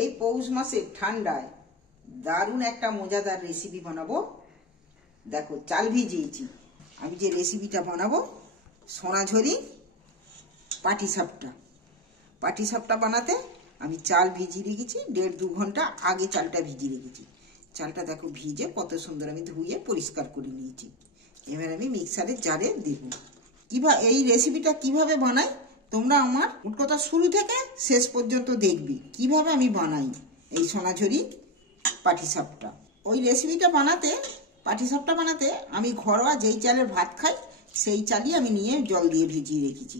এই পৌষ মাসে ঠান্ডায় দারুণ একটা মজাদার রেসিপি বানাবো। দেখো চাল ভিজিয়েছি। আমি যে রেসিপিটা বানাবো সোনাঝুরি পাটিসাপটা বানাতে আমি চাল ভিজিয়ে রেখেছি। 1.5-2 ঘন্টা আগে চালটা ভিজিয়ে রেখেছি। চালটা দেখো ভিজে কত সুন্দর আমি ধুয়ে পরিষ্কার করে নিয়েছি। এবার আমি মিক্সারের জারে দেবো। কিভাবে এই রেসিপিটা কিভাবে বানাই তোমরা আমার কথা শুরু থেকে শেষ পর্যন্ত দেখবি কিভাবে আমি বানাই এই সোনাঝুরি পাটিসাপটা। ওই রেসিপিটা পাটিসাপটা বানাতে আমি ঘরোয়া যেই চালের ভাত খাই সেই চালই আমি নিয়ে জল দিয়ে ভিজিয়ে রেখেছি।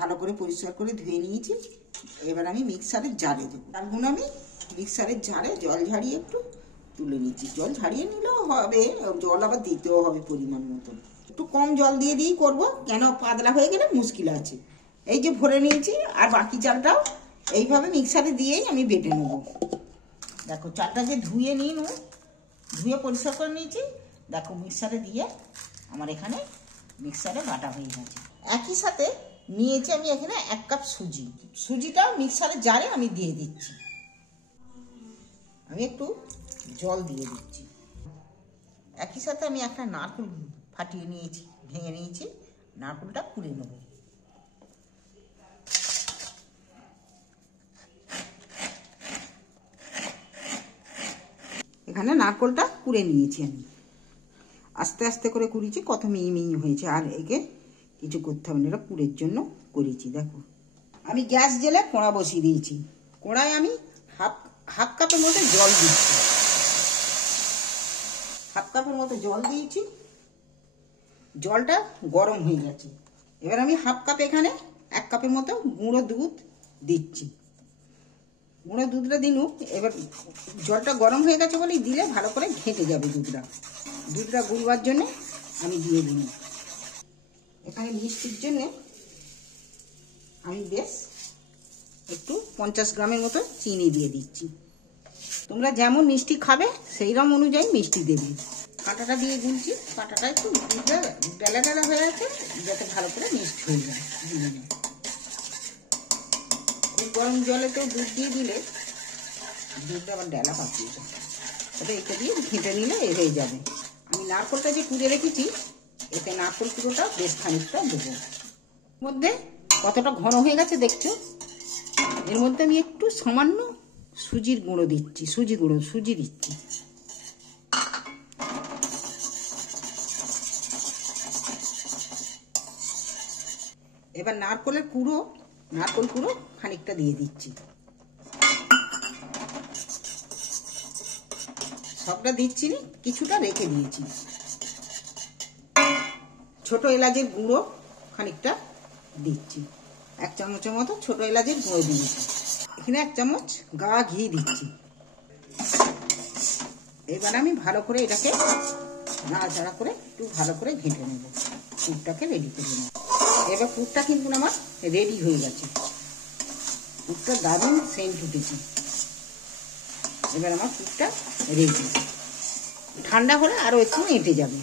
ভালো করে পরিষ্কার করে ধুয়ে নিয়েছি। এবার আমি মিক্সারের জারে দেবো। চালগুলো আমি মিক্সারের জারে জল ঝাড়িয়ে একটু তুলে নিচ্ছি। জল ঝাড়িয়ে নিলেও হবে, জল আবার দিতেও হবে পরিমাণ মতন। একটু কম জল দিয়েই করবো, কেন পাতলা হয়ে গেলে মুশকিল আছে। এই যে ভরে নিয়েছি, আর বাকি চালটাও এইভাবে মিক্সারে দিয়েই আমি বেটে নেবো। দেখো চালটা যে ধুয়ে পরিষ্কার করে নিয়েছি। দেখো মিক্সারে দিয়ে আমার এখানে মিক্সারে বাটা হয়ে গেছে। একই সাথে নিয়েছি আমি এখানে 1 কাপ সুজিটা মিক্সারের জারে আমি দিয়ে দিচ্ছি। আমি একটু জল দিয়ে দিচ্ছি। একই সাথে আমি একটা নারকেল ভেঙে নিয়েছি। নারকেলটা কুড়ে নেব। এখানে নারকেলটা কুড়ে নিয়েছি আমি। আস্তে আস্তে করে কুড়িয়েছি, কত মিহি হয়েছে। আর একে কিছু করতে হবে না, এটা কুড়ের জন্য করেছি। দেখো আমি গ্যাস জেলে কড়া বসিয়ে দিয়েছি। কড়ায় আমি হাফ কাপের মতো জল দিচ্ছি। হাফ কাপের মতো জল দিয়েছি। জলটা গরম হয়ে গেছে। এবার আমি হাফ কাপ এখানে 1 কাপের মতো গুঁড়ো দুধ দিচ্ছি। গুঁড়ো দুধটা দিনু। এবার জলটা গরম হয়ে গেছে বলেই দিলে ভালো করে ঘেঁটে যাবে দুধটা গুলবার জন্য আমি দিয়ে দিই। এখানে মিষ্টির জন্য আমি বেশ একটু 50 গ্রামের মতো চিনি দিয়ে দিচ্ছি। তোমরা যেমন মিষ্টি খাবে সেইরকম অনুযায়ী মিষ্টি দেবে। কাঁটাটা দিয়ে গুলছি। কাঁটাটা একটু ডেলা হয়ে আছে যাতে ভালো করে মিষ্টি হয়ে যায়। খুব গরম জলেতেও দুধ দিয়ে দিলে দুধটা আবার ডেলা পাকিয়ে যায়। ওটা এটা দিয়ে ঘেঁটে নিলে হয়ে যাবে। আমি নারকেলটা যে কুড়ে রেখেছি এতে নারকেল কুড়োটা বেশ খানিকটা দেবো। মধ্যে কতটা ঘন হয়ে গেছে দেখছো। এর মধ্যে আমি একটু সামান্য সুজি দিচ্ছি। এবার নারকেল কুড়ো খানিকটা দিয়ে দিচ্ছি। সবটা দিচ্ছি না, কিছুটা রেখে দিয়েছি। ছোট এলাচের গুঁড়ো খানিকটা দিচ্ছি। 1 চামচের মতো ছোট এলাচের গুঁড়ো দিয়েছি। এখানে 1 চামচ গা ঘি দিচ্ছি। এবার আমি ভালো করে এটাকে নাড়াচাড়া করে একটু ভালো করে ঘেঁটে নেব। পুরটাকে রেডি করে নেব। এবার পুরটা কিন্তু আমার রেডি হয়ে গেছে। পুরটা দারুণ সেন্ট উঠেছে। এবার আমার পুরটা রেডি। ঠান্ডা হলে আরও একটু এঁটে যাবে।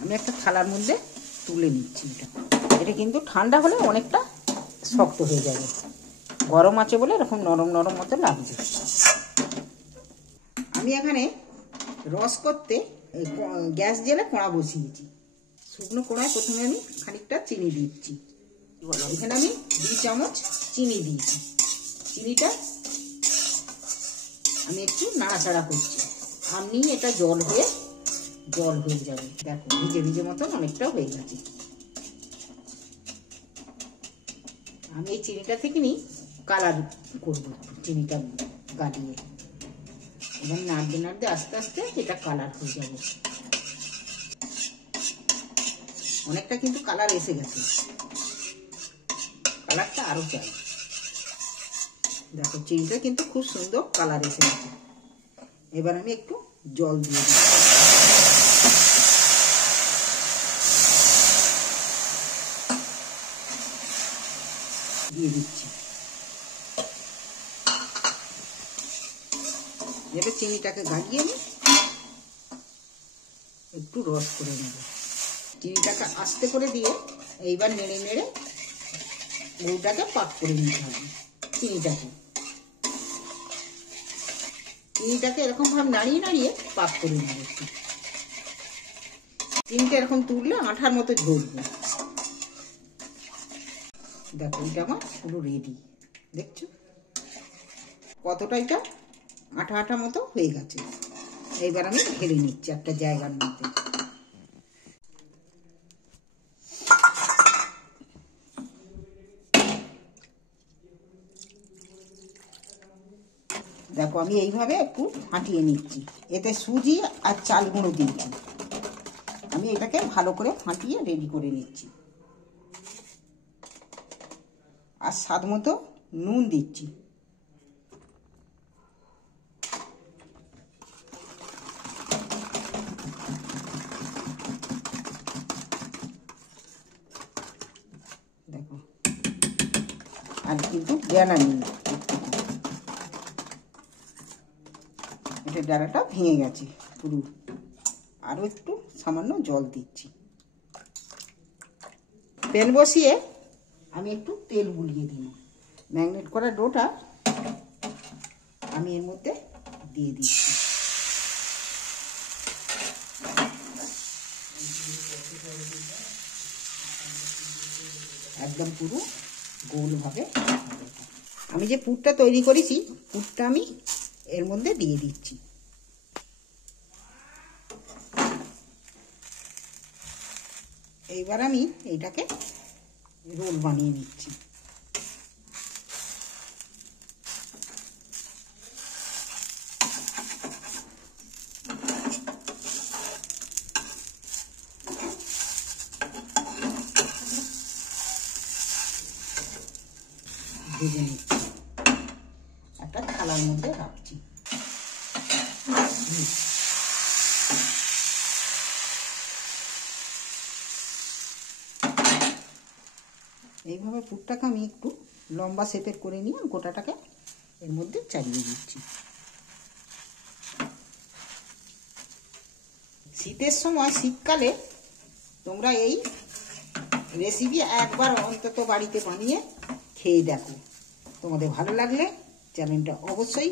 আমি একটা থালার মধ্যে তুলে নিচ্ছি। এটা কিন্তু ঠান্ডা হলে অনেকটা শক্ত হয়ে যাবে। গরম আছে বলে এরকম নরম মতো লাগবে। আমি এখানে রস করতে গ্যাস জেলে কড়া বসিয়েছি। শুকনো কড়ায় প্রথমে আমি খানিকটা চিনি দিচ্ছি। এখানে আমি 2 চামচ চিনি দিয়েছি। চিনিটা আমি একটু নাড়াচাড়া করছি। আমনি এটা জল হয়ে যাবে। দেখো ভিজে মতন অনেকটা হয়ে গেছে। আমি এই চিনিটা থেকে কালার করবো। চিনিটা গাড়িয়ে এবার নাড়তে আস্তে আস্তে এটা কালার হয়ে যাবে। অনেকটা কিন্তু কালার এসে গেছে। কালারটা আরো চাই। দেখো চিনিটা কিন্তু খুব সুন্দর কালার এসে গেছে। এবার আমি একটু জল দিয়ে দিচ্ছি। এবার চিনিটাকে গাড়িয়ে একটু রস করে নেব। চিনিটাকে আস্তে করে দিয়ে এইবার নেড়ে গুড়টাকে পাক করে নিতে হবে। চিনিটাকে চিনিটাকে এরকম ভাবে নাড়িয়ে নাড়িয়ে পাক করে নেব। চিনিটা এরকম তুললে আঠার মতো ঝরবে। দেখো এটা আমার পুরো রেডি, দেখছো কতটা এটা আঠা আঠা মতো হয়ে গেছে। এইবার আমি ঢেলে নিচ্ছি একটা জায়গার মধ্যে। দেখো আমি এইভাবে একটু ফাটিয়ে নিচ্ছি, এতে সুজি আর চাল গুঁড়ো দিয়েছি। আমি এটাকে ভালো করে ফাটিয়ে রেডি করে নিচ্ছি। আর স্বাদ মতো নুন দিচ্ছি। দেখো আর কিন্তু ডানা নেই, এটা ডানাটা ভেঙে গেছে পুরো। আরও একটু সামান্য জল দিচ্ছি। প্যান বসিয়ে আমি একটু তেল বুলিয়ে দিই। ম্যাগনেট করা ডোটা আমি এর মধ্যে দিয়ে দিচ্ছি। একদম পুরো গোলভাবে আমি যে পুরটা তৈরি করেছি, পুরটা আমি এর মধ্যে দিয়ে দিচ্ছি। এইবার আমি এইটাকে রোল বানিয়ে নিচ্ছি। ভেজে নিচ্ছি, একটা থালার মধ্যে রাখছি। এইভাবে পুরটাকে আমি একটু লম্বা শেপের করে নিয়ে গোটাটাকে এর মধ্যে চালিয়ে দিচ্ছি। শীতের সময়, শীতকালে তোমরা এই রেসিপি একবার অন্তত বাড়িতে বানিয়ে খেয়ে দেখো। তোমাদের ভালো লাগলে চ্যানেলটা অবশ্যই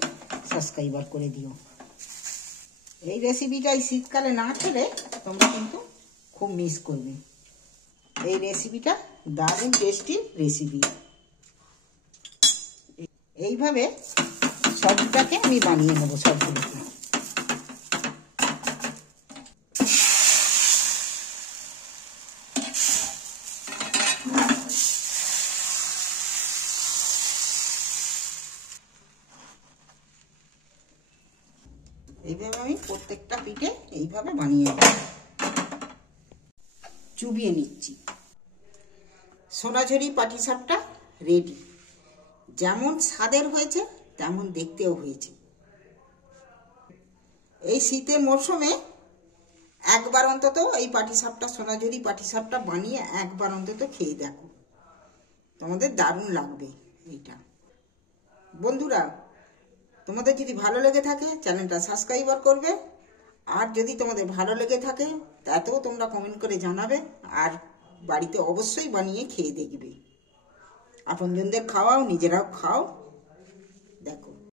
সাবস্ক্রাইবার করে দিও। এই রেসিপিটা এই শীতকালে না খেলে তোমরা কিন্তু খুব মিস করবে। এই রেসিপিটা দারুণ টেস্টি রেসিপি। এইভাবে সবটাকে আমি বানিয়ে নেবো সবগুলোকে। এইভাবে আমি প্রত্যেকটা পিঠে এইভাবে বানিয়ে নেব। চুবিয়ে নিচ্ছি। সোনাঝুরি পাটিসাপটা রেডি। যেমন স্বাদের হয়েছে তেমন দেখতেও হয়েছে। এই শীতের মরশুমে একবার অন্তত এই পাটিসাপটা, সোনাঝুরি পাটিসাপটা বানিয়ে একবার অন্তত খেয়ে দেখো, তোমাদের দারুণ লাগবে। এইটা বন্ধুরা, তোমাদের যদি ভালো লেগে থাকে চ্যানেলটা সাবস্ক্রাইবার করবে। আর যদি তোমাদের ভালো লেগে থাকে তাতেও তোমরা কমেন্ট করে জানাবে। আর বাড়িতে অবশ্যই বানিয়ে খেয়ে দেখবে। আপনজনদের খাওয়াও, নিজেরাও খাও। দেখো